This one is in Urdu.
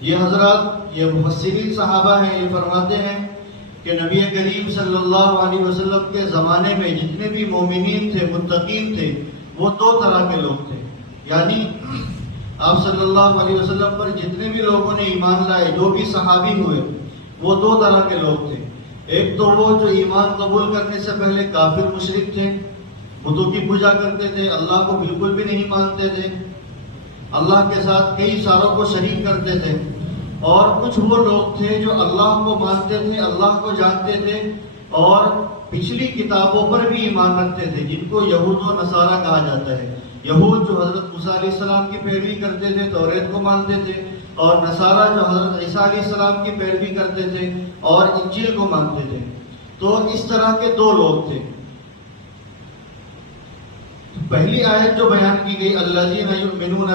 یہ حضرات، یہ مفسرین صحابہ ہیں، یہ فرماتے ہیں کہ نبی کریم صلی اللہ علیہ وسلم کے زمانے میں جتنے بھی مومنین تھے، متقین تھے، وہ دو طرح کے لوگ تھے۔ یعنی آپ صلی اللہ علیہ وسلم پر جتنے بھی لوگوں نے ایمان لائے، جو بھی صحابی ہوئے، وہ دو طرح کے لوگ تھے۔ ایک تو وہ جو ایمان قبول کرنے سے پہلے کافر مشرک تھے، بتوں کی پوجا کرتے تھے، اللہ کو بالکل بھی نہیں مانتے تھے، اللہ کے ساتھ کئی ساروں کو شریک کرتے تھے۔ اور کچھ وہ لوگ تھے جو اللہ کو مانتے تھے، اللہ کو جانتے تھے، اور پچھلی کتابوں پر بھی ایمان رکھتے تھے، جن کو یہود و نصارہ کہا جاتا ہے۔ یہود جو حضرت موسیٰ علیہ السلام کی پیروی کرتے تھے، توریت کو مانتے تھے، اور نصارہ جو حضرت عیسیٰ علیہ السلام کی پیروی کرتے تھے اور انجیل کو مانتے تھے۔ تو اس طرح کے دو لوگ تھے۔ پہلی آیت جو بیان کی گئی، الذین یؤمنون